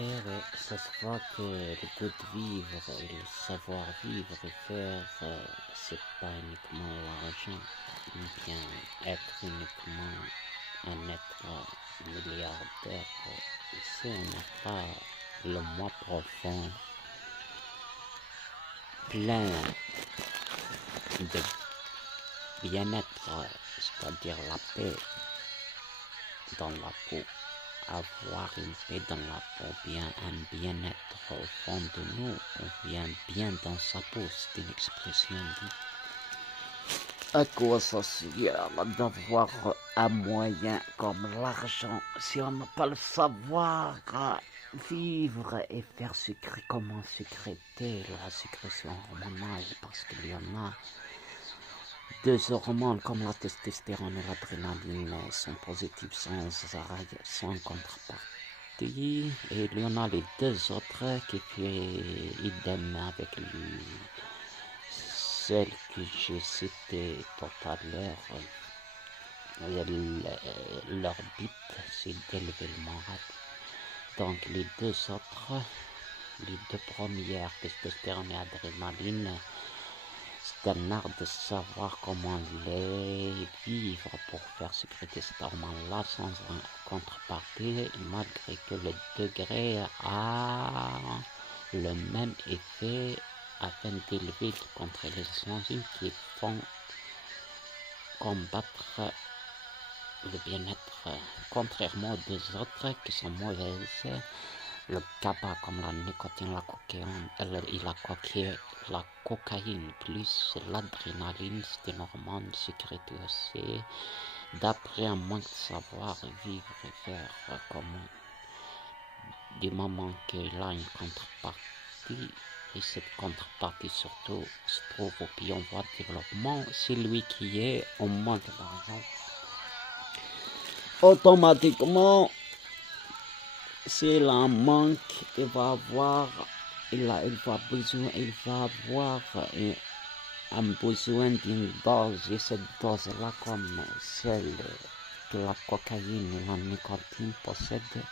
frère, ça se voit que le goût de vivre et le savoir-vivre et faire, c'est pas uniquement l'argent, ou bien être uniquement un être milliardaire. Si on n'a pas le moi profond, plein de bien-être, c'est-à-dire la paix dans la peau, avoir une paix dans la peau, bien un bien-être au fond de nous, ou bien dans sa peau, c'est une expression dit. À quoi ça sert d'avoir un moyen comme l'argent si on n'a pas le savoir vivre et faire comment sécréter la sécrétion hormonale, parce qu'il y en a deux hormones comme la testostérone et l'adrénaline sont positives sans contrepartie, et il y en a les deux autres qui fait idem avec celle que j'ai citée tout à l'heure. Leur but, c'est d'élever le moral. Donc les deux autres, les deux premières, testostérone et adrénaline, c'est un art de savoir comment les vivre pour faire sécréter cette hormone-là sans contrepartie, malgré que le degré a le même effet afin d'élever contre les enzymes qui font combattre le bien-être, contrairement aux deux autres qui sont mauvaises. Le GABA comme la nicotine, la cocaïne plus l'adrénaline, c'est une hormone sécrétée aussi. D'après un manque de savoir vivre et faire comment, du moment qu'il a une contrepartie, et cette contrepartie surtout se trouve au pays en voie de développement, c'est lui qui est au manque d'argent. Automatiquement, s'il a un manque, il va avoir un besoin d'une dose, et cette dose-là, comme celle que la cocaïne et la nicotine possèdent,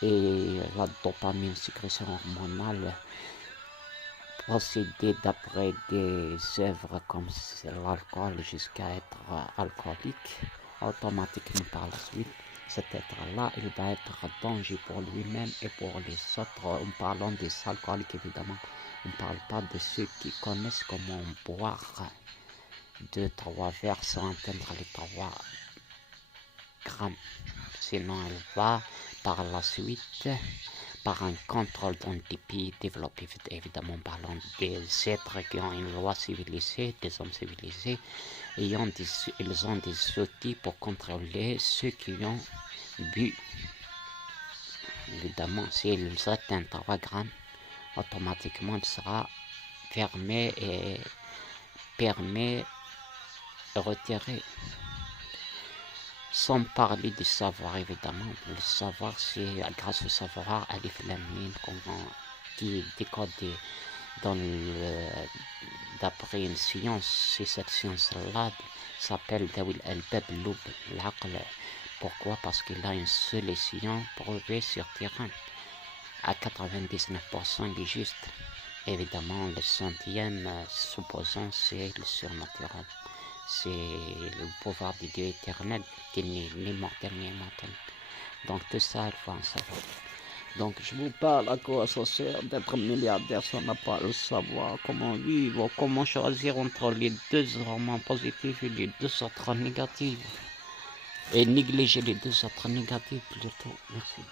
et la dopamine, sécrétion hormonale, procédée d'après des œuvres comme l'alcool jusqu'à être alcoolique, automatiquement par la suite, cet être-là, il va être un danger pour lui-même et pour les autres. En parlant des alcooliques, évidemment, on ne parle pas de ceux qui connaissent comment boire 2-3 verres sans atteindre les 3 grammes. Sinon, elle va par la suite, par un contrôle dans des pays développés, évidemment, parlant des êtres qui ont une loi civilisée, des hommes civilisés, ils ont des outils pour contrôler ceux qui ont bu. Évidemment, s'ils atteignent 3 grammes, automatiquement, il sera fermé et permet de retirer. Sans parler du savoir, évidemment. Le savoir, c'est grâce au savoir, Alif Lam qui est décodé d'après une science, et cette science-là s'appelle Dawil al-Bab Loub, l'aql. Pourquoi? Parce qu'il a une solution prouvée sur terrain. À 99%, il est juste. Évidemment, le centième, supposons, c'est le surnaturel. C'est le pouvoir de Dieu éternel qui n'est ni mortel ni immortel. Donc tout ça, il faut en savoir. Donc je vous parle à quoi ça sert d'être milliardaire si on n'a pas le savoir, comment vivre, comment choisir entre les deux hormones positives et les deux autres négatives. Et négliger les deux autres négatives plutôt. Merci.